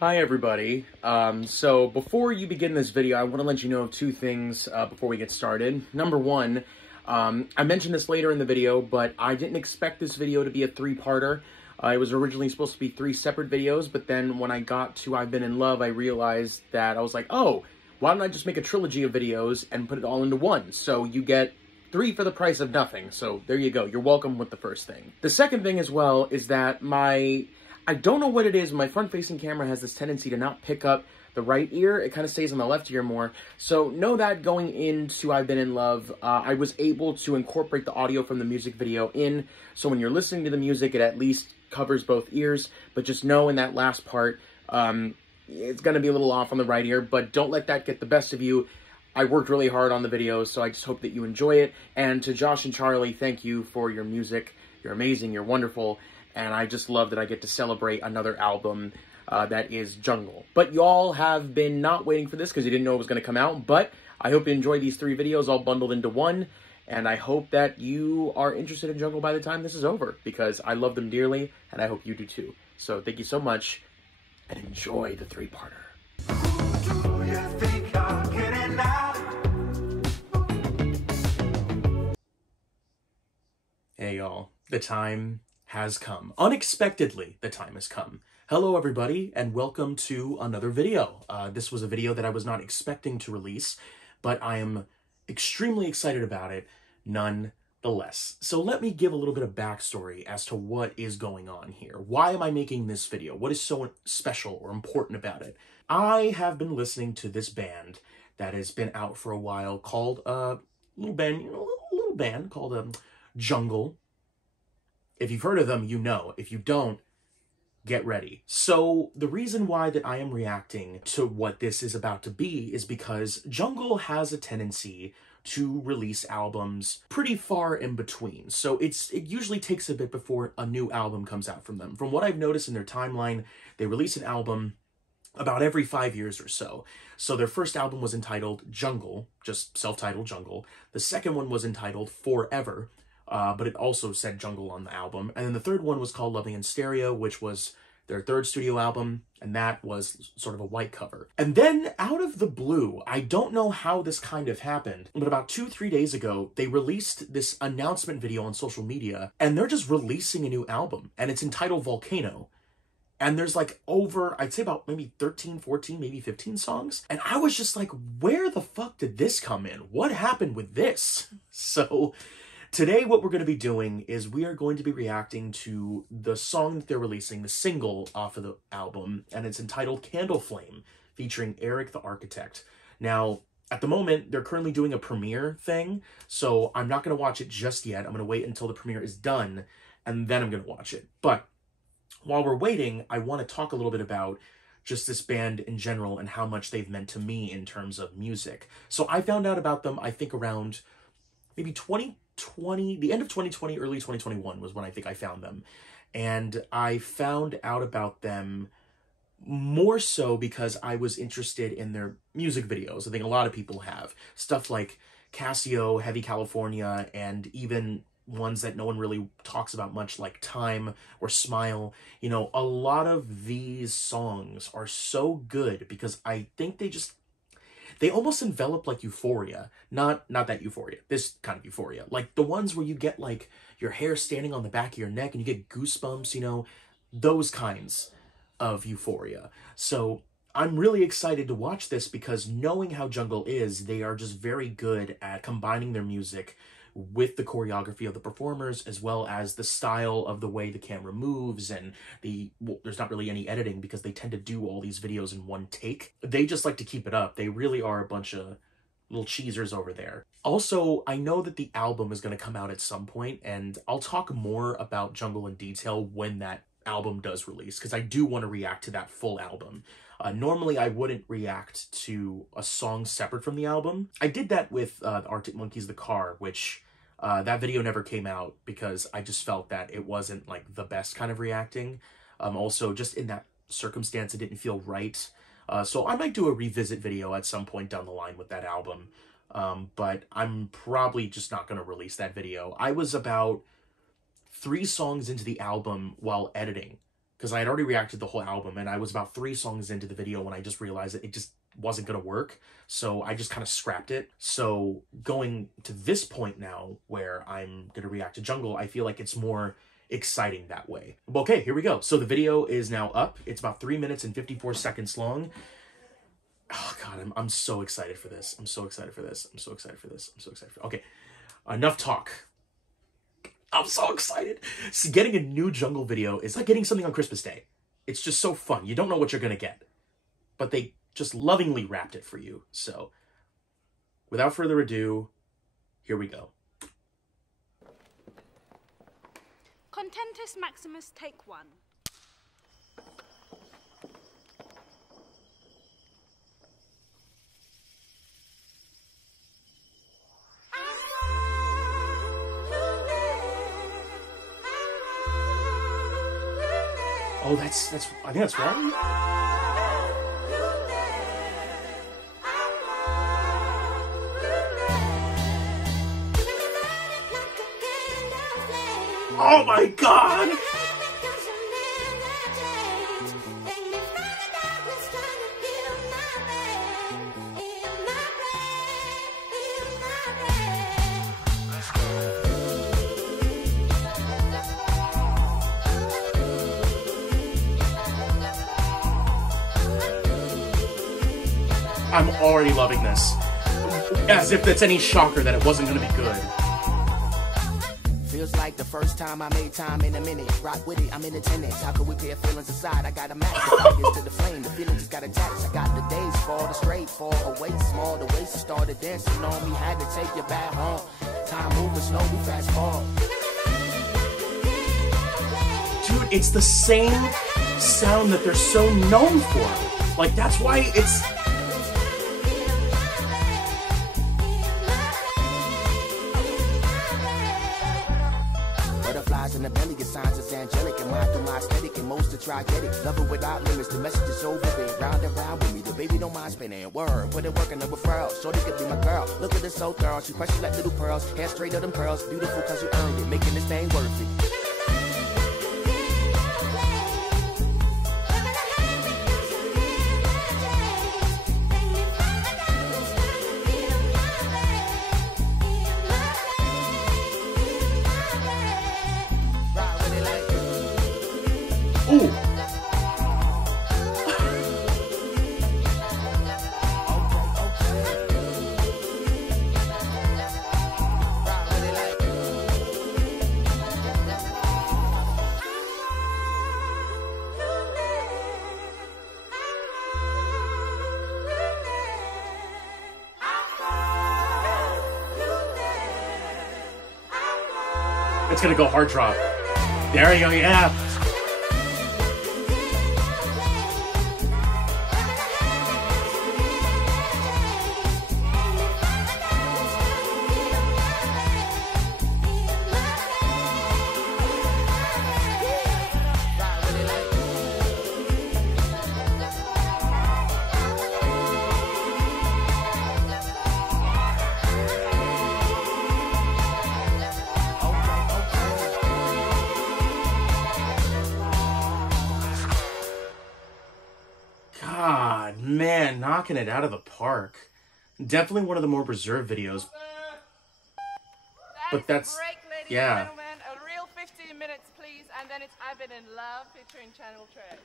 Hi everybody. So before you begin this video, I want to let you know of two things before we get started. Number one, I mentioned this later in the video, but I didn't expect this video to be a three-parter. It was originally supposed to be three separate videos, but then when I got to I've Been in Love, I realized that I was like, oh, why don't I just make a trilogy of videos and put it all into one? So you get three for the price of nothing. So there you go. You're welcome with the first thing. The second thing as well is that I don't know what it is, my front-facing camera has this tendency to not pick up the right ear. It kind of stays on the left ear more. So know that going into I've Been in Love, I was able to incorporate the audio from the music video in. So when you're listening to the music, it at least covers both ears. But just know in that last part, it's going to be a little off on the right ear. But don't let that get the best of you. I worked really hard on the video, so I just hope that you enjoy it. And to Josh and Charlie, thank you for your music. You're amazing. You're wonderful. And I just love that I get to celebrate another album that is Jungle. But y'all have been not waiting for this because you didn't know it was going to come out. But I hope you enjoy these three videos all bundled into one. And I hope that you are interested in Jungle by the time this is over, because I love them dearly, and I hope you do too. So thank you so much, and enjoy the three-parter. Who do you think I'm getting now? Hey y'all, the time has come. Unexpectedly, the time has come. Hello everybody, and welcome to another video. This was a video that I was not expecting to release, but I am extremely excited about it nonetheless. So let me give a little bit of backstory as to what is going on here. Why am I making this video? What is so special or important about it? I have been listening to this band that has been out for a while called, a little band called Jungle. If you've heard of them, you know. If you don't, get ready. So the reason why that I am reacting to what this is about to be is because Jungle has a tendency to release albums pretty far in between. So it usually takes a bit before a new album comes out from them. From what I've noticed in their timeline, they release an album about every 5 years or so. So their first album was entitled Jungle, just self-titled Jungle. The second one was entitled Forever, but it also said Jungle on the album. And then the third one was called Loving in Stereo, which was their third studio album, and that was sort of a white cover. And then out of the blue, I don't know how this kind of happened, but about 2-3 days ago, they released this announcement video on social media, and they're just releasing a new album, and it's entitled Volcano. And there's like over, I'd say about maybe 13, 14, maybe 15 songs. And I was just like, where the fuck did this come in? What happened with this? So today, what we're going to be doing is we are going to be reacting to the song that they're releasing, the single off of the album, and it's entitled Candle Flame, featuring Erick the Architect. Now, at the moment, they're currently doing a premiere thing, so I'm not going to watch it just yet. I'm going to wait until the premiere is done, and then I'm going to watch it. But while we're waiting, I want to talk a little bit about just this band in general and how much they've meant to me in terms of music. So I found out about them, I think, around maybe 2020, the end of 2020, early 2021 was when I think I found them. And I found out about them more so because I was interested in their music videos. I think a lot of people have. Stuff like Casio, Heavy California, and even ones that no one really talks about much, like Time or Smile. You know, a lot of these songs are so good because I think they almost envelop like Euphoria. Not that Euphoria, this kind of Euphoria. Like the ones where you get like your hair standing on the back of your neck and you get goosebumps, you know, those kinds of Euphoria. So I'm really excited to watch this because knowing how Jungle is, they are just very good at combining their music with the choreography of the performers, as well as the style of the way the camera moves, and there's not really any editing because they tend to do all these videos in one take. They just like to keep it up. They really are a bunch of little cheesers over there. Also, I know that the album is going to come out at some point, and I'll talk more about Jungle in detail when that album does release, because I do want to react to that full album. Normally, I wouldn't react to a song separate from the album. I did that with the Arctic Monkeys' The Car, which that video never came out because I just felt that it wasn't like the best kind of reacting. Also, just in that circumstance, it didn't feel right. So I might do a revisit video at some point down the line with that album. But I'm probably just not going to release that video. I was about 3 songs into the album while editing because I had already reacted to the whole album, and I was about 3 songs into the video when I just realized that it just wasn't going to work. So I just kind of scrapped it. So going to this point now where I'm going to react to Jungle, I feel like it's more exciting that way. Okay, here we go. So the video is now up. It's about 3 minutes and 54 seconds long. Oh God, I'm so excited for this. I'm so excited for this. I'm so excited for this. I'm so excited for Okay, enough talk. I'm so excited. See, getting a new Jungle video is like getting something on Christmas Day. It's just so fun. You don't know what you're going to get, but they just lovingly wrapped it for you. So without further ado, here we go. Contentus Maximus, take 1. Oh, that's I think that's wrong. Oh my God! I'm already loving this. As if that's any shocker that it wasn't gonna be good. Feels like the first time I made time in a minute. Rock with it, I'm in attendance. How could we pair feelings aside? I got a match the focus to the flame. The feelings got attached. I got the days fall, the straight fall away small. The waist started dancing on me. Had to take you back home. Time moving slow, we fast forward. Dude, it's the same sound that they're so known for. Like, that's why it's... Butterflies in the belly, your signs is angelic. And mine through my aesthetic, and most to try get it. Love it without limits, the message is over it. Round and round with me, the baby don't mind spinning. Word, put it work in the referral. Shorty could be my girl. Look at this so girl, she precious like little pearls. Hair straight of them curls, beautiful cause you earned it. Making this thing worth it. Ooh. It's gonna go hard drop. There you go, yeah. God, man, knocking it out of the park. Definitely one of the more reserved videos. But that's, break, ladies yeah. and gentlemen. A real 15 minutes, please, and then it's I've Been in Love featuring Channel Trey.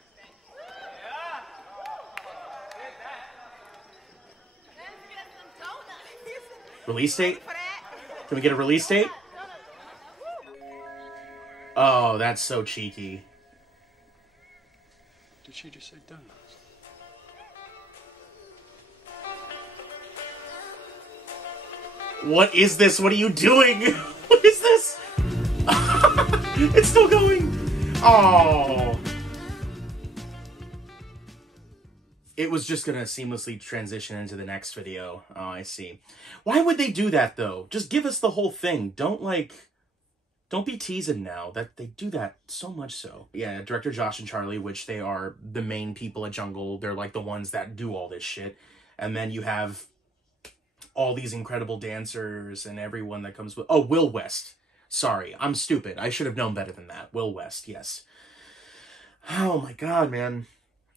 Let's get some donuts. Release date? For that? Can we get a release date? Oh, that's so cheeky. Did she just say donuts? What is this? What are you doing? What is this? It's still going. Oh. It was just gonna seamlessly transition into the next video. Oh, I see. Why would they do that though? Just give us the whole thing. Don't be teasing now. That they do that so much so. Yeah, director Josh and Charlie, which they are the main people at Jungle. They're like the ones that do all this shit. And then you have all these incredible dancers and everyone that comes with... Oh, Will West. Sorry, I'm stupid. I should have known better than that. Will West, yes. Oh my god, man.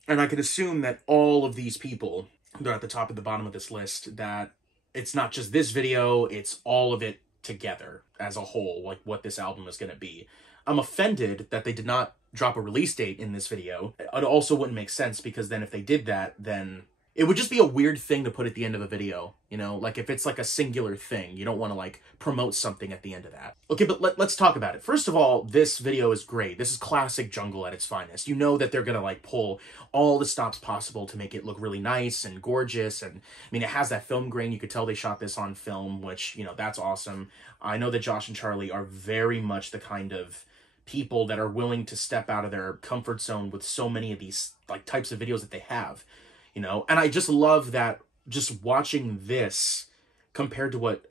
And I could assume that all of these people, they're at the top and the bottom of this list, that it's not just this video, it's all of it together as a whole, like what this album is going to be. I'm offended that they did not drop a release date in this video. It also wouldn't make sense, because then if they did that, then it would just be a weird thing to put at the end of a video, you know? Like, if it's like a singular thing, you don't want to, like, promote something at the end of that. Okay, but let's talk about it. First of all, this video is great. This is classic Jungle at its finest. You know that they're gonna, like, pull all the stops possible to make it look really nice and gorgeous, and, I mean, it has that film grain. You could tell they shot this on film, which, you know, that's awesome. I know that Josh and Charlie are very much the kind of people that are willing to step out of their comfort zone with so many of these, like, types of videos that they have. You know, and I just love that, just watching this compared to what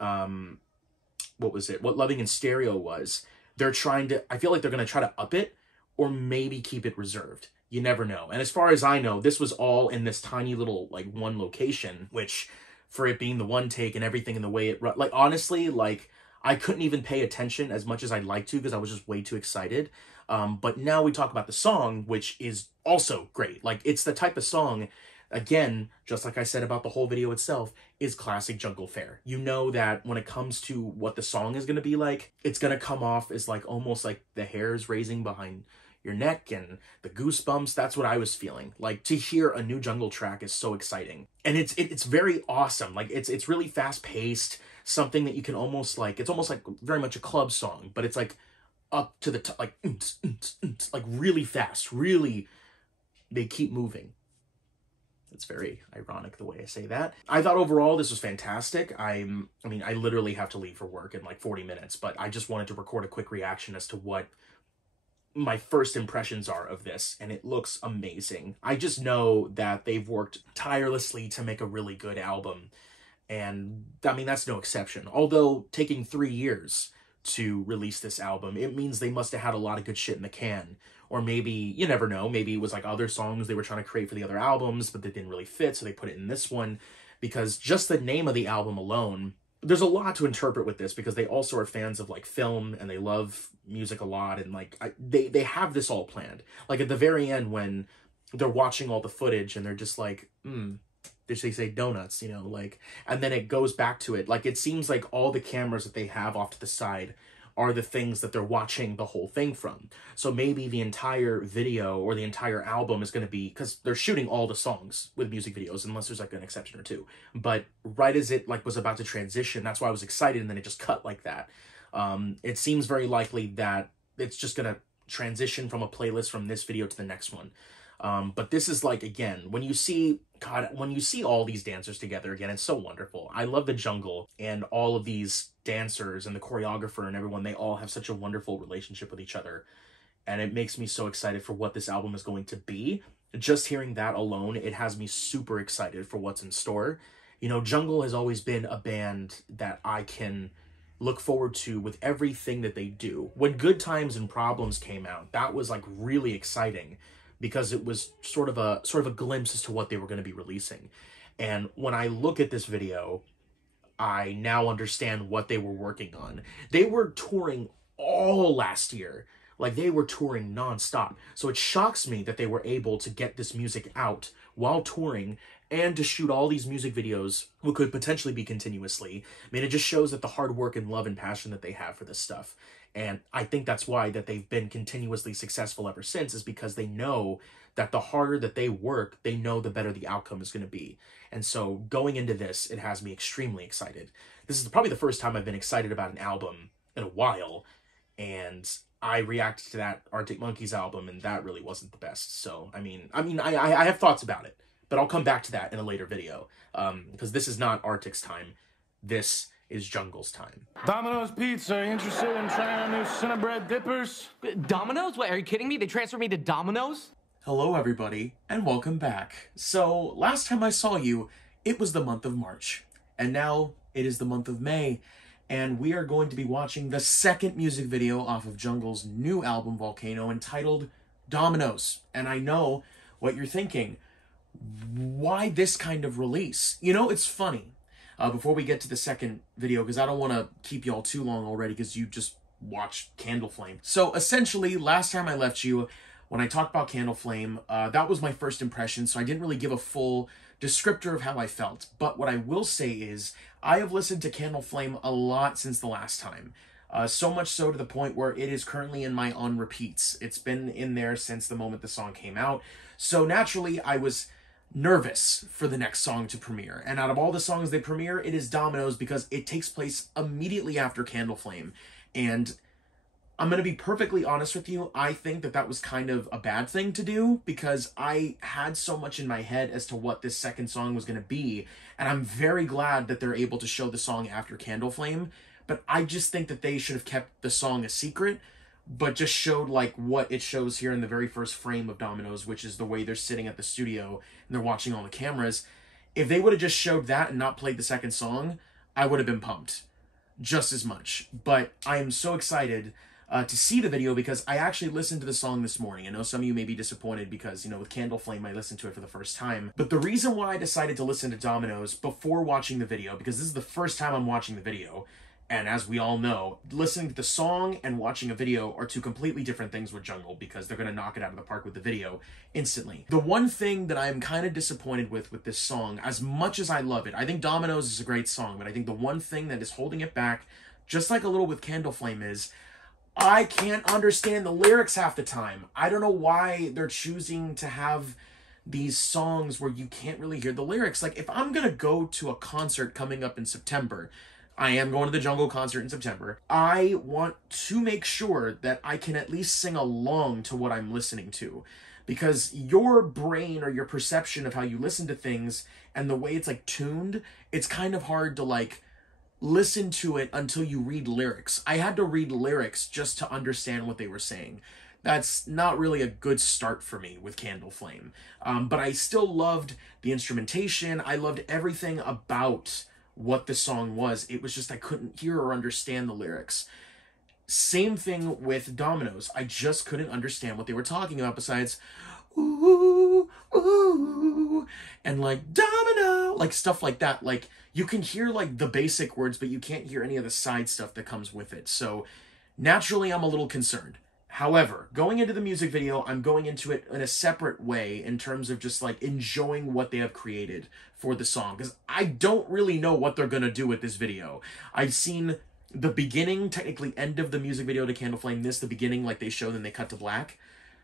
was it? What Loving in Stereo was. They're trying to, I feel like they're going to try to up it, or maybe keep it reserved. You never know. And as far as I know, this was all in this tiny little, like, one location, which, for it being the one take and everything and the way it, like, honestly, like, I couldn't even pay attention as much as I'd like to, because I was just way too excited. But now we talk about the song, which is also great. Like, it's the type of song, again, just like I said about the whole video itself, is classic Jungle fare. You know that when it comes to what the song is going to be like, it's going to come off as, like, almost like the hairs raising behind your neck and the goosebumps. That's what I was feeling. Like, to hear a new Jungle track is so exciting. And it's very awesome. Like, it's really fast-paced, something that you can almost, like, it's almost like very much a club song, but it's, like, up to the top, like, like, really fast, really, they keep moving. It's very ironic the way I say that. I thought overall this was fantastic. I mean, I literally have to leave for work in like 40 minutes, but I just wanted to record a quick reaction as to what my first impressions are of this, and it looks amazing. I just know that they've worked tirelessly to make a really good album, and I mean, that's no exception. Although taking 3 years to release this album, it means they must have had a lot of good shit in the can. Or maybe, you never know, maybe it was like other songs they were trying to create for the other albums, but they didn't really fit, so they put it in this one. Because just the name of the album alone, there's a lot to interpret with this, because they also are fans of, like, film, and they love music a lot, and, like, they have this all planned. Like, at the very end, when they're watching all the footage, and they're just like, did they say donuts, you know, like, and then it goes back to it. Like, it seems like all the cameras that they have off to the side are the things that they're watching the whole thing from. So maybe the entire video or the entire album is going to be, because they're shooting all the songs with music videos, unless there's like an exception or two. But right as it like was about to transition, that's why I was excited, and then it just cut like that. It seems very likely that it's just going to transition from a playlist from this video to the next one. But this is like, again, when you see all these dancers together again, it's so wonderful. I love the Jungle, and all of these dancers and the choreographer and everyone, they all have such a wonderful relationship with each other. And it makes me so excited for what this album is going to be. Just hearing that alone, it has me super excited for what's in store. You know, Jungle has always been a band that I can look forward to with everything that they do. When Good Times and Problems came out, that was like really exciting, because it was sort of a glimpse as to what they were going to be releasing. And when I look at this video, I now understand what they were working on. They were touring all last year. Like, they were touring nonstop. So it shocks me that they were able to get this music out while touring, and to shoot all these music videos, what could potentially be continuously. I mean, it just shows that the hard work and love and passion that they have for this stuff. And I think that's why that they've been continuously successful ever since, is because they know that the harder that they work, they know the better the outcome is going to be. And so going into this, it has me extremely excited. This is probably the first time I've been excited about an album in a while, and I reacted to that Arctic Monkeys album, and that really wasn't the best. So, I have thoughts about it, but I'll come back to that in a later video, because this is not Arctic's time. This is Jungle's time. Dominoes Pizza, interested in trying our new Cinnabread dippers? Dominoes? What, are you kidding me? They transferred me to Dominoes? Hello, everybody, and welcome back. So, last time I saw you, it was the month of March, and now it is the month of May, and we are going to be watching the second music video off of Jungle's new album, Volcano, entitled Dominoes. And I know what you're thinking. Why this kind of release? You know, it's funny. Before we get to the second video, because I don't want to keep y'all too long already, because you just watched Candle Flame. So, essentially, last time I left you, when I talked about Candle Flame, that was my first impression, so I didn't really give a full descriptor of how I felt. But what I will say is, I have listened to Candle Flame a lot since the last time. So much so to the point where it is currently in my on repeats. It's been in there since the moment the song came out. So naturally, I was nervous for the next song to premiere. And out of all the songs they premiere, it is Dominoes because it takes place immediately after Candle Flame. And I'm going to be perfectly honest with you, I think that that was kind of a bad thing to do because I had so much in my head as to what this second song was going to be, and I'm very glad that they're able to show the song after Candle Flame, but I just think that they should have kept the song a secret, but just showed like what it shows here in the very first frame of Dominoes, which is the way they're sitting at the studio and they're watching all the cameras. If they would have just showed that and not played the second song, I would have been pumped just as much. But I am so excited to see the video because I actually listened to the song this morning. I know some of you may be disappointed because, you know, with Candle Flame, I listened to it for the first time. But the reason why I decided to listen to Dominoes before watching the video, because this is the first time I'm watching the video, and as we all know, listening to the song and watching a video are two completely different things with Jungle because they're going to knock it out of the park with the video instantly. The one thing that I'm kind of disappointed with this song, as much as I love it, I think Dominoes is a great song, but I think the one thing that is holding it back, just like a little with Candle Flame, is I can't understand the lyrics half the time. I don't know why they're choosing to have these songs where you can't really hear the lyrics. Like, if I'm going to go to a concert coming up in September, I am going to the Jungle concert in September, I want to make sure that I can at least sing along to what I'm listening to. Because your brain or your perception of how you listen to things and the way it's like tuned, it's kind of hard to like listen to it until you read lyrics. I had to read lyrics just to understand what they were saying. That's not really a good start for me with Candle Flame. But I still loved the instrumentation. I loved everything about what the song was. It was just I couldn't hear or understand the lyrics. Same thing with Dominoes. I just couldn't understand what they were talking about besides ooh, ooh, and like domino, like stuff like that. Like, you can hear like the basic words, but you can't hear any of the side stuff that comes with it. So naturally, I'm a little concerned. However, going into the music video, I'm going into it in a separate way in terms of just like enjoying what they have created for the song. Because I don't really know what they're going to do with this video. I've seen the beginning, technically end of the music video to Candle Flame, this the beginning like they show, then they cut to black.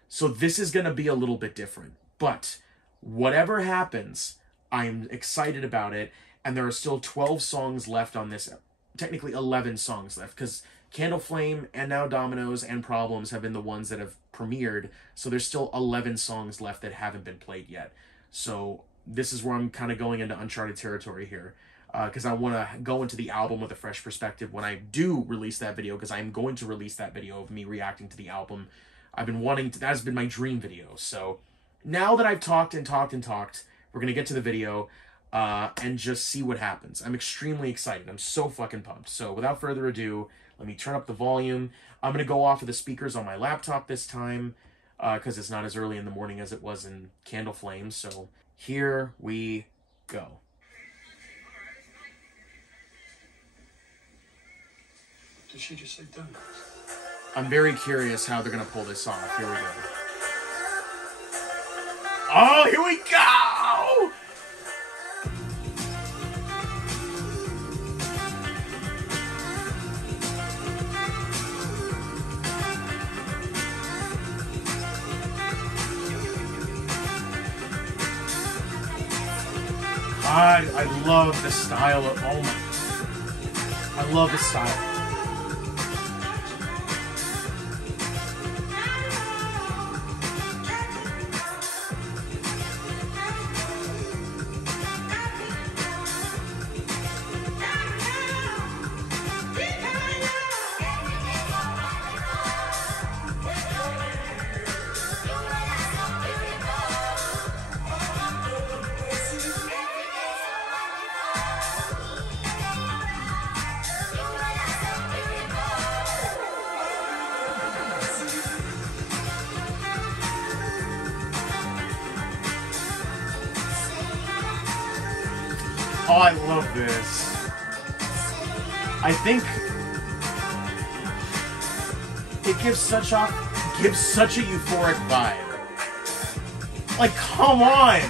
So this is going to be a little bit different. But whatever happens, I'm excited about it. And there are still 12 songs left on this, technically 11 songs left, because Candle Flame and now Dominoes and Problems have been the ones that have premiered. So there's still 11 songs left that haven't been played yet. So this is where I'm kind of going into uncharted territory here. Because I want to go into the album with a fresh perspective when I do release that video, because I'm going to release that video of me reacting to the album. I've been wanting to, that's been my dream video. So now that I've talked and talked and talked, we're going to get to the video and just see what happens. I'm extremely excited. I'm so fucking pumped. So without further ado, let me turn up the volume. I'm going to go off of the speakers on my laptop this time because it's not as early in the morning as it was in Candle Flame. So here we go. Did she just say done? I'm very curious how they're going to pull this off. Here we go. Oh, here we go! God, I love the style of, oh my, I love the style. Oh, I love this. I think it gives gives such a euphoric vibe. Like, come on!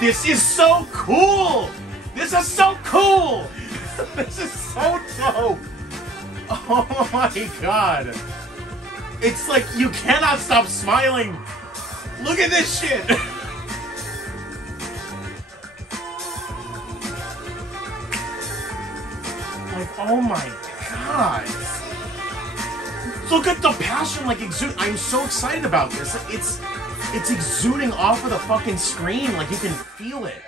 This is so cool! This is so cool! This is so dope! Oh my god! It's like, you cannot stop smiling! Look at this shit! Like, oh my god! Look at the passion, like, exude. I'm so excited about this. Like, it's exuding off of the fucking screen, like you can feel it.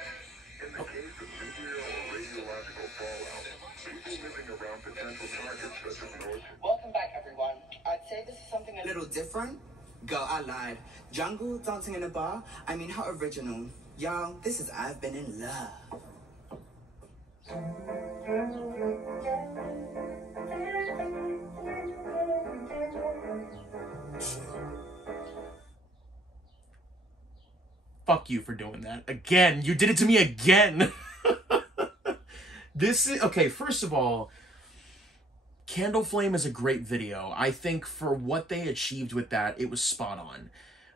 In the case of nuclear or radiological fallout, people living around potential targets such as North. Welcome back, everyone. I'd say this is something a little different. Girl, I lied. Jungle dancing in a bar? I mean, how original. Y'all, this is I've Been in Love. Fuck you for doing that. Again, you did it to me again. This is, okay, first of all, Candle Flame is a great video. I think for what they achieved with that, it was spot on.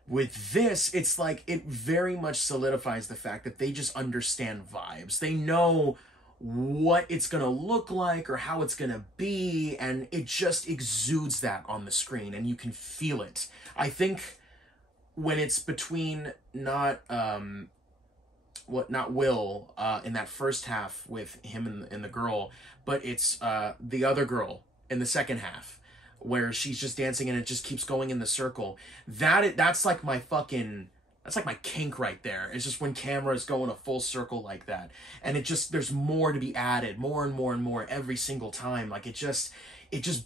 With this, it's like, it very much solidifies the fact that they just understand vibes. They know what it's gonna look like or how it's gonna be, and it just exudes that on the screen, and you can feel it. I think when it's between not Will in that first half with him and the girl, but it's the other girl in the second half where she's just dancing and it just keeps going in the circle. That's like my fucking, that's like my kink right there. It's just when cameras go in a full circle like that, and it just, there's more to be added, more and more and more every single time. Like it just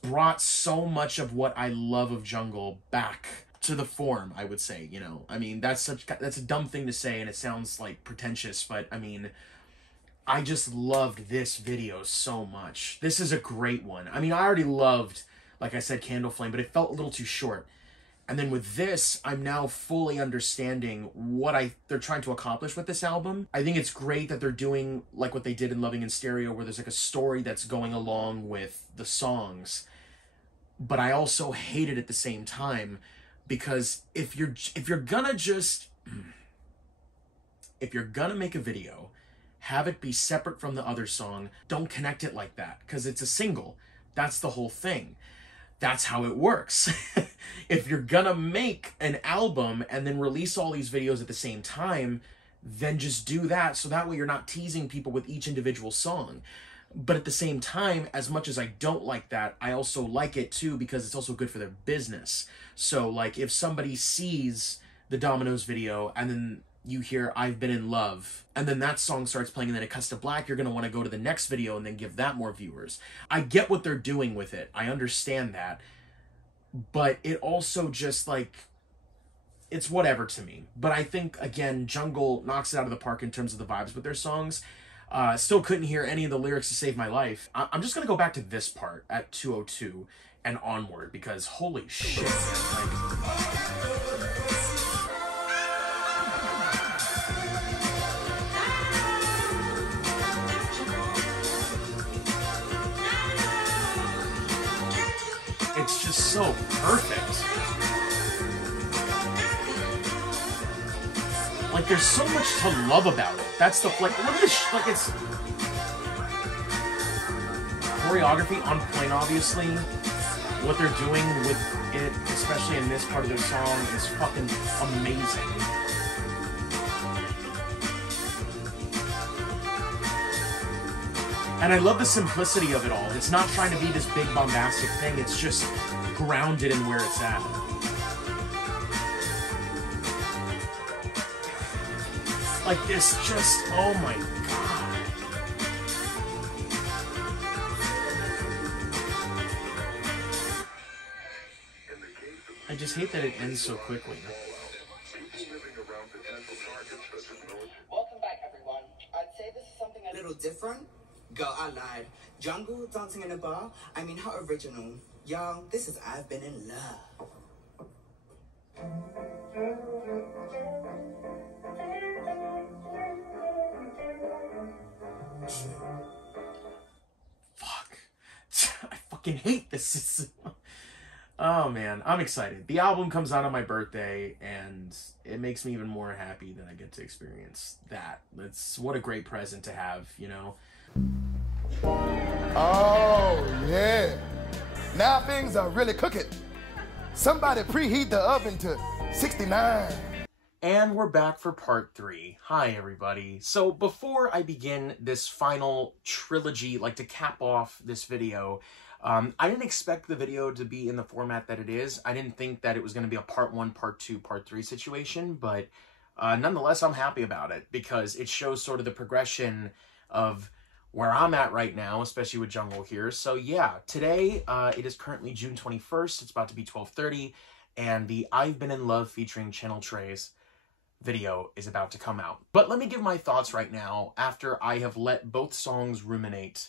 brought so much of what I love of Jungle back to the form, I would say, you know. I mean, that's a dumb thing to say and it sounds like pretentious, but I mean, I just loved this video so much. This is a great one. I mean, I already loved, like I said, Candle Flame, but it felt a little too short. And then with this, I'm now fully understanding what they're trying to accomplish with this album. I think it's great that they're doing like what they did in Loving in Stereo, where there's like a story that's going along with the songs. But I also hate it at the same time, because if you're gonna make a video, have it be separate from the other song. Don't connect it like that, because it's a single. That's the whole thing. That's how it works. If you're gonna make an album and then release all these videos at the same time, then just do that, so that way you're not teasing people with each individual song. But at the same time, as much as I don't like that, I also like it too, because it's also good for their business. So like, if somebody sees the Dominoes video and then you hear I've Been in Love, and then that song starts playing and then it cuts to black, you're going to want to go to the next video and then give that more viewers. I get what they're doing with it. I understand that. But it also just like, it's whatever to me. But I think, again, Jungle knocks it out of the park in terms of the vibes with their songs. Still couldn't hear any of the lyrics to save my life. I'm just going to go back to this part at 2:02 and onward, because holy shit, man. Like, it's just so perfect. Like, there's so much to love about it. That's the, like, look at this, like, it's... choreography on point, obviously. What they're doing with it, especially in this part of the song, is fucking amazing. And I love the simplicity of it all. It's not trying to be this big bombastic thing, it's just grounded in where it's at. Like this just, oh my god. I just hate that it ends so quickly. Welcome back, everyone. I'd say this is something a little different. Girl, I lied. Jungle dancing in a bar? I mean, how original. Y'all, this is I've Been in Love. Fuck. I fucking hate this. Oh man, I'm excited. The album comes out on my birthday, and it makes me even more happy that I get to experience that. It's what a great present to have, you know? Oh, yeah. Now things are really cooking. Somebody preheat the oven to 69. And we're back for part 3. Hi, everybody. So before I begin this final trilogy, like to cap off this video, I didn't expect the video to be in the format that it is. I didn't think that it was going to be a part 1, part 2, part 3 situation, but nonetheless, I'm happy about it because it shows sort of the progression of where I'm at right now, especially with Jungle here. So yeah, today it is currently June 21st. It's about to be 12:30, and the I've Been in Love featuring Channel Tres video is about to come out. But let me give my thoughts right now after I have let both songs ruminate,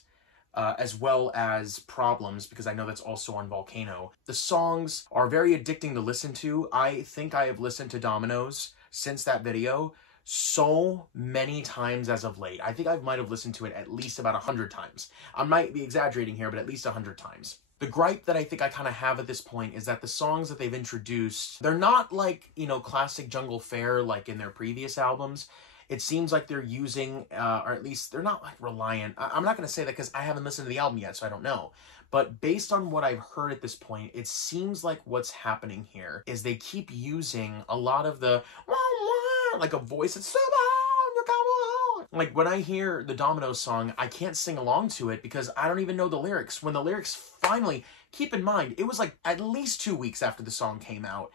as well as Problems, because I know that's also on Volcano. The songs are very addicting to listen to. I think I have listened to Dominoes since that video so many times as of late. I think I might have listened to it at least about 100 times. I might be exaggerating here, but at least 100 times. The gripe that I think I kind of have at this point is that the songs that they've introduced, they're not like, you know, classic Jungle Fare like in their previous albums. It seems like they're using, or at least they're not like reliant. I'm not going to say that because I haven't listened to the album yet, so I don't know. But based on what I've heard at this point, it seems like what's happening here is they keep using a lot of the like a voice that's like when I hear the Dominoes song, I can't sing along to it because I don't even know the lyrics. When the lyrics finally, keep in mind, it was like at least 2 weeks after the song came out.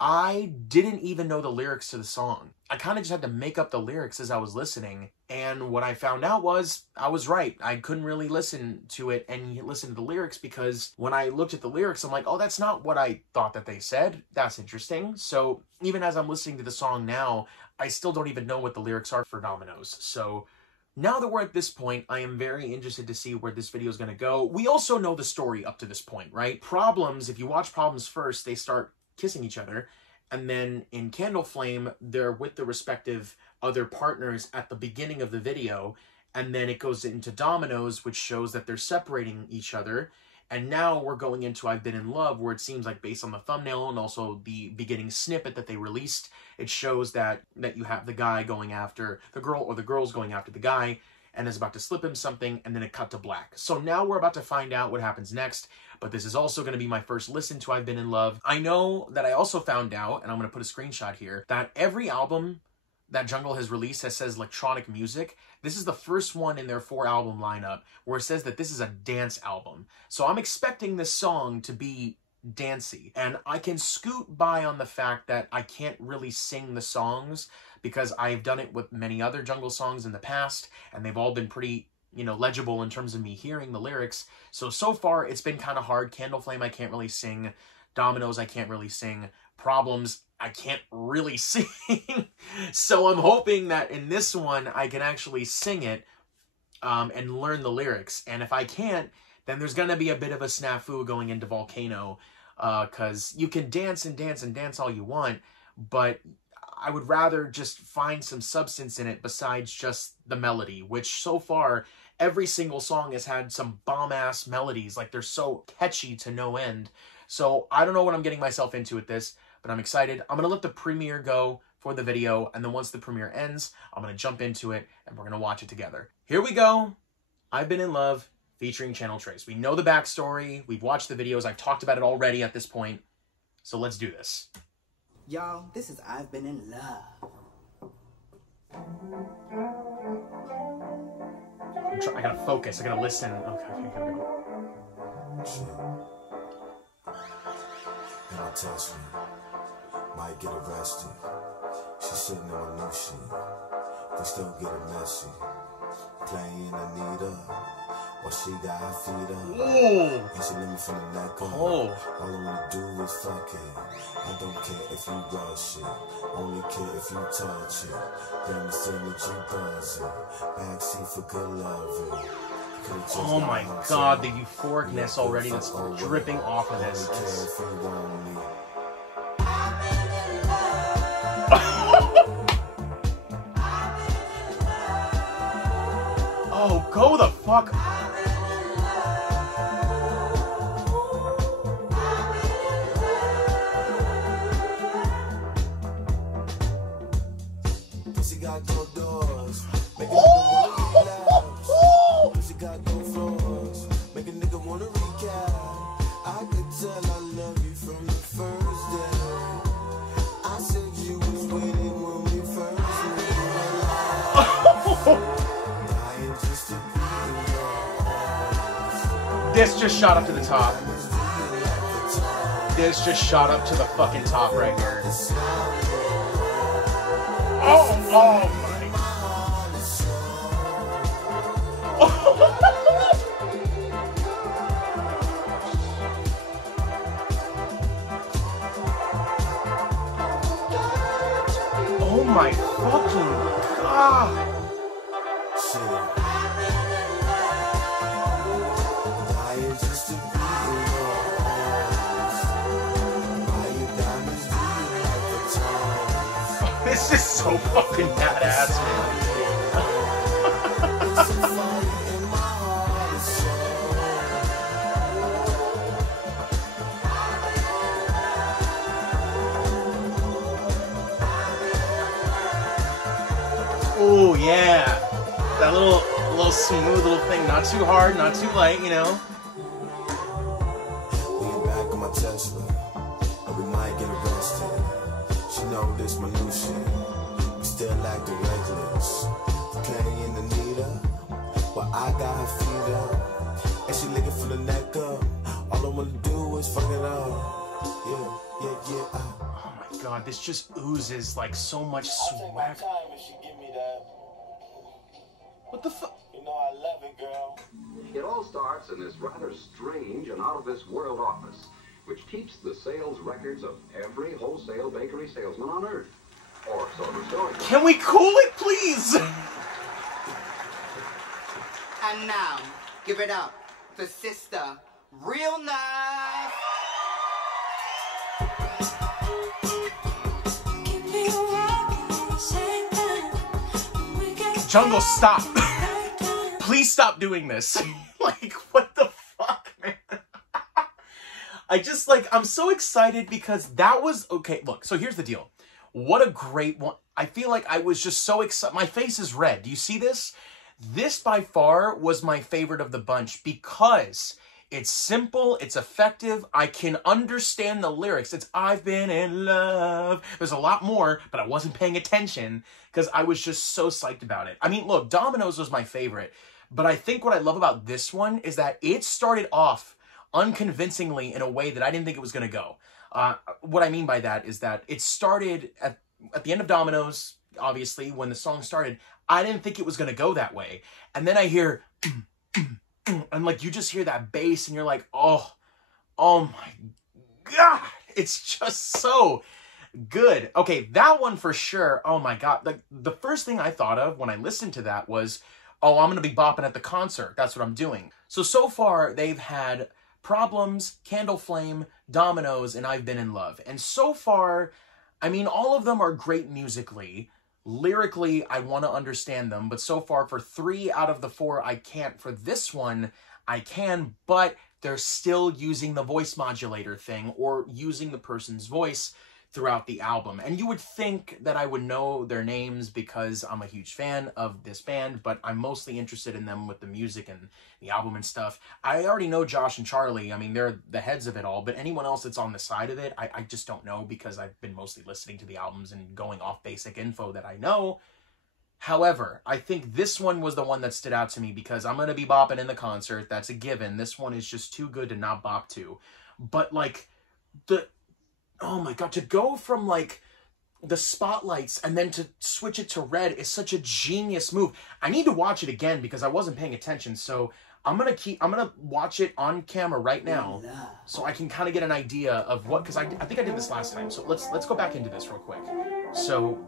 I didn't even know the lyrics to the song. I kind of just had to make up the lyrics as I was listening. And what I found out was I was right. I couldn't really listen to it and listen to the lyrics because when I looked at the lyrics, I'm like, oh, that's not what I thought that they said. That's interesting. So even as I'm listening to the song now, I still don't even know what the lyrics are for Dominoes. So now that we're at this point, I am very interested to see where this video is going to go. We also know the story up to this point, right? Problems, if you watch Problems first, they start kissing each other, and then in Candle Flame they're with the respective other partners at the beginning of the video, and then it goes into Dominoes, which shows that they're separating each other. And now we're going into I've Been in Love, where it seems like based on the thumbnail and also the beginning snippet that they released, it shows that you have the guy going after the girl, or the girl's going after the guy, and is about to slip him something, and then it cut to black. So now we're about to find out what happens next, but this is also going to be my first listen to I've Been in Love. I know that I also found out, and I'm going to put a screenshot here, that every album that Jungle has released that says electronic music, this is the first one in their 4-album lineup where it says that this is a dance album. So I'm expecting this song to be dancey, and I can scoot by on the fact that I can't really sing the songs because I've done it with many other Jungle songs in the past, and they've all been pretty, you know, legible in terms of me hearing the lyrics. So far, it's been kind of hard. Candle Flame, I can't really sing. Dominoes, I can't really sing. Problems, I can't really sing. So I'm hoping that in this one, I can actually sing it and learn the lyrics. And if I can't, then there's going to be a bit of a snafu going into Volcano, because you can dance and dance and dance all you want, but I would rather just find some substance in it besides just the melody, which so far, every single song has had some bomb-ass melodies. Like, they're so catchy to no end. So I don't know what I'm getting myself into with this, but I'm excited. I'm going to let the premiere go for the video, and then once the premiere ends, I'm going to jump into it, and we're going to watch it together. Here we go. I've Been in Love, featuring Channel Trace. We know the backstory. We've watched the videos. I've talked about it already at this point. So let's do this. Y'all, this is I've Been in Love. I gotta focus. I gotta listen. Okay. And I touch me, might get arrested. She's sitting in my new shit. We still get it messy. Playing Anita, while she got her feet up. Ooh. And she let me from the neck up. Oh. All I wanna do is fuck it. I don't care if you rush it. Only care if you touch it. Damn, it's in that you buzz it. Backseat for good loving. Oh my god, the euphoricness already that's dripping off of this. Oh, go the fuck. She got no doors. Make a she got no floors. Make a nigga wanna recap. I could tell I love you from the first day. I said you was waiting when we first met. This just shot up to the top. This just shot up to the fucking top right here. Oh my. Oh my fucking god. This is so fucking badass, man. Oh yeah, that little smooth little thing, not too hard, not too light, you know. Lean back on my Tesla, and we might get arrested. She know this my new shit. We still acting reckless. Playing Anita, while I got her feet up, and she licking from the neck up. All I wanna do is fuck it up. Yeah. Oh my god, this just oozes like so much swag. What the fuck? You know I love it, girl. It all starts in this rather strange and out-of-this-world office, which keeps the sales records of every wholesale bakery salesman on Earth. Or so the story. Can we cool it, please? And now, give it up for Sister Real Nice. Jungle, stop. Please stop doing this. Like, what the fuck, man? I'm so excited because that was, okay, look, so here's the deal. What a great one. I feel like I was just so excited. My face is red. Do you see this? This by far was my favorite of the bunch because it's simple, it's effective, I can understand the lyrics. It's I've been in love. There's a lot more, but I wasn't paying attention because I was just so psyched about it. I mean, look, Dominoes was my favorite, but I think what I love about this one is that it started off unconvincingly in a way that I didn't think it was going to go. What I mean by that is that it started at the end of Dominoes, obviously, when the song started. I didn't think it was going to go that way. And then I hear... and like you just hear that bass and you're like, oh my god, it's just so good. Okay, that one for sure. Oh my god, like the first thing I thought of when I listened to that was, oh, I'm gonna be bopping at the concert. That's what I'm doing. So far they've had Problems, Candle Flame, Dominoes, and I've Been in Love. And so far, I mean, all of them are great musically. Lyrically, I want to understand them, but so far for 3 out of the 4, I can't. For this one, I can, but they're still using the voice modulator thing or using the person's voice throughout the album. And you would think that I would know their names because I'm a huge fan of this band, but I'm mostly interested in them with the music and the album and stuff. I already know Josh and Charlie. I mean, they're the heads of it all, but anyone else that's on the side of it, I just don't know because I've been mostly listening to the albums and going off basic info that I know. However, I think this one was the one that stood out to me because I'm going to be bopping in the concert. That's a given. This one is just too good to not bop to. But, like, oh my god, to go from, like, the spotlights and then to switch it to red is such a genius move. I need to watch it again because I wasn't paying attention, so I'm gonna watch it on camera right now so I can kind of get an idea of what, because I think I did this last time, so let's go back into this real quick. So,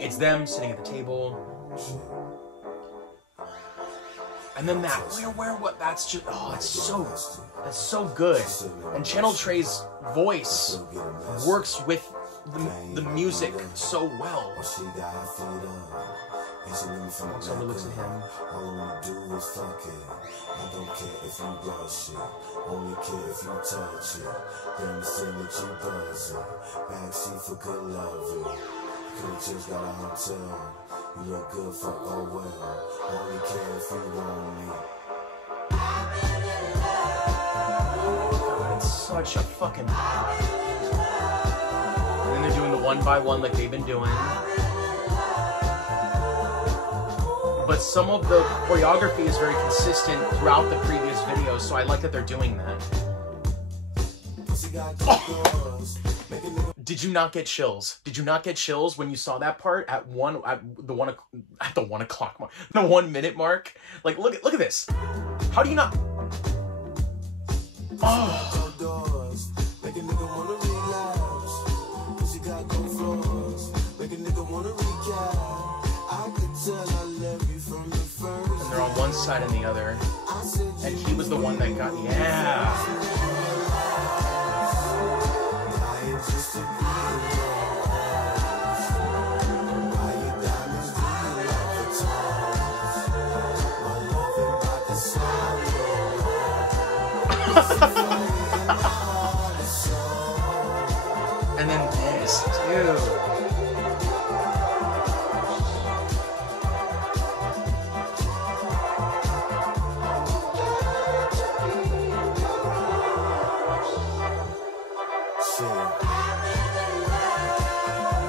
it's them sitting at the table. And then that, what, that's just, oh, that's so good. And Channel Trey's voice works with the music so well. Someone looks at him. All I wanna do is fuck it. I don't care if you rush it. Only care if you touch it. Then the sin that you buzz it. Backseat for good loving. Could've just got a hotel. You look good for oh well. Only care if you want me. God, it's such a fucking pop. And then they're doing the one by one like they've been doing. But some of the choreography is very consistent throughout the previous videos, so I like that they're doing that. Oh! Did you not get chills? Did you not get chills when you saw that part at the 1 minute mark? Like, look at this. How do you not? Oh. And they're on one side and the other. And he was the one that got, yeah. And then this, too.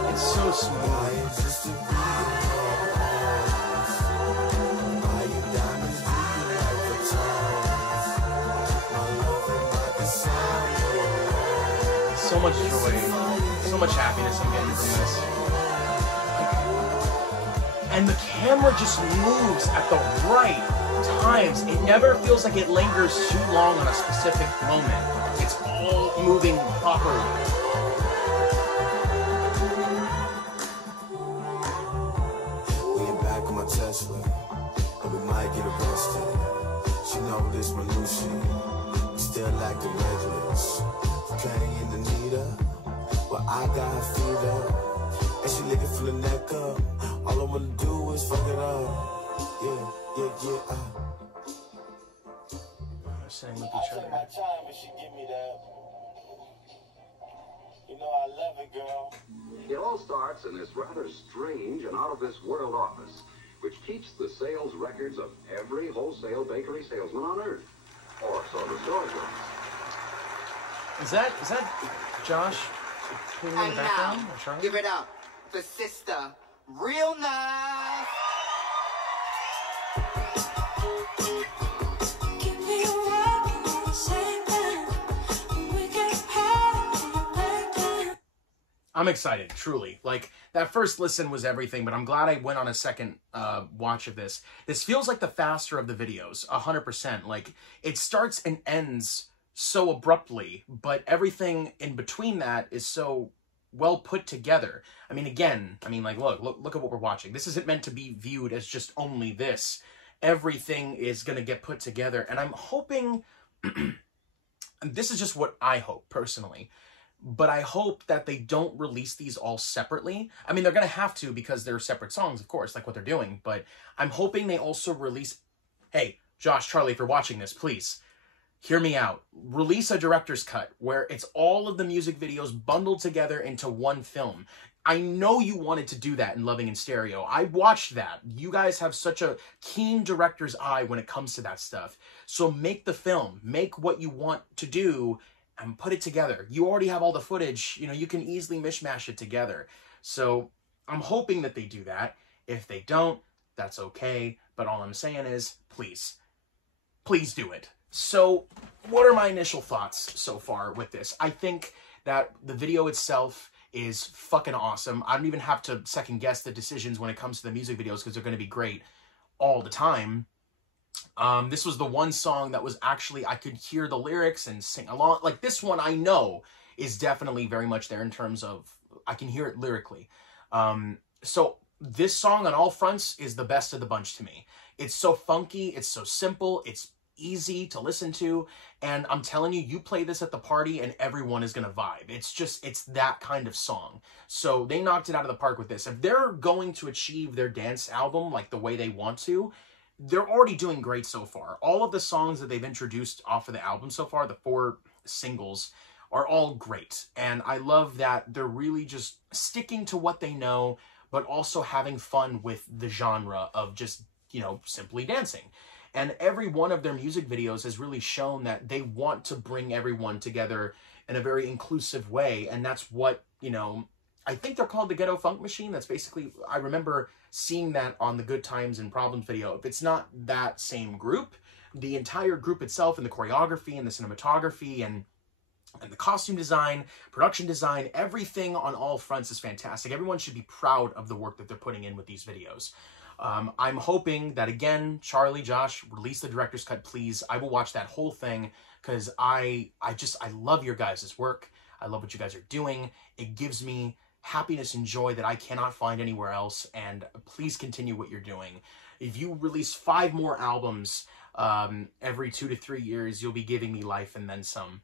It's so smooth. So much joy, so much happiness I'm getting from this. And the camera just moves at the right times. It never feels like it lingers too long on a specific moment. It's all moving properly. We in back on my Tesla, and we might get arrested. She know this my new shit. We still like the regulars. Playing the needle, but I got her feet up, and she licking from the neck up. All I wanna do is fuck it up. Yeah. Saying with each other. My time and she give me that. You know I love it, girl. It all starts in this rather strange and out-of-this-world office, which keeps the sales records of every wholesale bakery salesman on Earth, or so the story goes. Is that Josh in the background? Now, or Charlie? give it up for sister, real nice. I'm excited, truly. Like, that first listen was everything, but I'm glad I went on a second watch of this. This feels like the faster of the videos, 100%. Like, it starts and ends so abruptly, but everything in between that is so well put together. I mean, again, like, look at what we're watching. This isn't meant to be viewed as just only this. Everything is going to get put together, and I'm hoping, this is just what I hope, personally, but I hope that they don't release these all separately. I mean, they're going to have to because they're separate songs, of course, like what they're doing, but I'm hoping they also release, hey, Josh, Charlie, if you're watching this, please, hear me out. Release a director's cut where it's all of the music videos bundled together into one film. I know you wanted to do that in Loving in Stereo. I watched that. You guys have such a keen director's eye when it comes to that stuff. So make the film. Make what you want to do and put it together. You already have all the footage. You know, you can easily mishmash it together. So I'm hoping that they do that. If they don't, that's okay. But all I'm saying is, please do it. So what are my initial thoughts so far with this? I think that the video itself is fucking awesome. I don't even have to second guess the decisions when it comes to the music videos because they're going to be great all the time. This was the one song that was actually, I could hear the lyrics and sing along. Like this one I know is definitely very much there in terms of, I can hear it lyrically. So this song on all fronts is the best of the bunch to me. It's so funky, it's so simple, it's easy to listen to, and I'm telling you, you play this at the party and everyone is gonna vibe. It's that kind of song. So they knocked it out of the park with this. If they're going to achieve their dance album like the way they want to, they're already doing great so far. All of the songs that they've introduced off of the album so far, the 4 singles, are all great. And I love that they're really just sticking to what they know, but also having fun with the genre of just, you know, simply dancing. And every one of their music videos has really shown that they want to bring everyone together in a very inclusive way. And that's what, you know, I think they're called the Ghetto Funk Machine. That's basically, I remember seeing that on the Good Times and Problems video. If it's not that same group, the entire group itself and the choreography and the cinematography and the costume design, production design, everything on all fronts is fantastic. Everyone should be proud of the work that they're putting in with these videos. I'm hoping that, again, Charlie, Josh, release the director's cut, please. I will watch that whole thing because I love your guys' work. I love what you guys are doing. It gives me happiness and joy that I cannot find anywhere else, and please continue what you're doing. If you release 5 more albums every 2 to 3 years, you'll be giving me life and then some.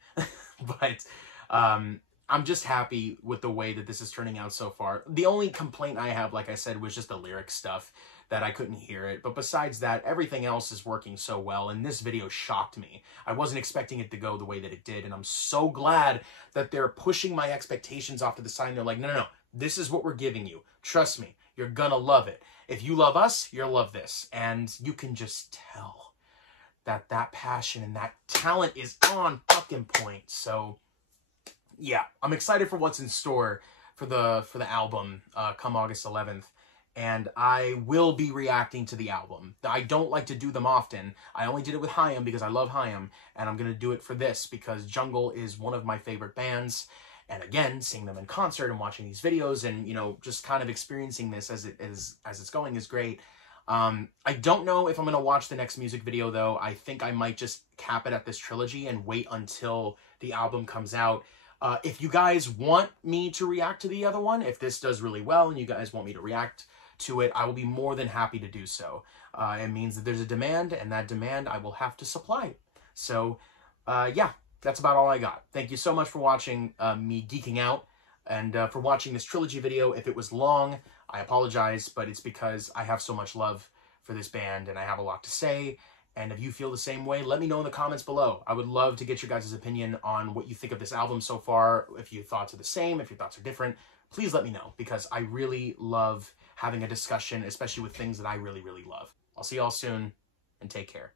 But I'm just happy with the way that this is turning out so far. The only complaint I have, like I said, was just the lyric stuff, that I couldn't hear it. But besides that, everything else is working so well, and this video shocked me. I wasn't expecting it to go the way that it did, and I'm so glad that they're pushing my expectations off to the side, and they're like, no, this is what we're giving you. Trust me, you're gonna love it. If you love us, you'll love this. And you can just tell that that passion and that talent is on fucking point. So yeah, I'm excited for what's in store for the album come August 11th. And I will be reacting to the album. I don't like to do them often. I only did it with Haim because I love Haim, and I'm going to do it for this because Jungle is one of my favorite bands. And again, seeing them in concert and watching these videos and, you know, just kind of experiencing this as it's going is great. I don't know if I'm going to watch the next music video, though. I think I might just cap it at this trilogy and wait until the album comes out. If you guys want me to react to the other one, if this does really well and you guys want me to react to it, I will be more than happy to do so. It means that there's a demand, and that demand I will have to supply. So, yeah, that's about all I got. Thank you so much for watching me geeking out, and for watching this trilogy video. If it was long, I apologize, but it's because I have so much love for this band, and I have a lot to say. And if you feel the same way, let me know in the comments below. I would love to get your guys' opinion on what you think of this album so far. If your thoughts are the same, if your thoughts are different, please let me know, because I really love having a discussion, especially with things that I really, really love. I'll see y'all soon, and take care.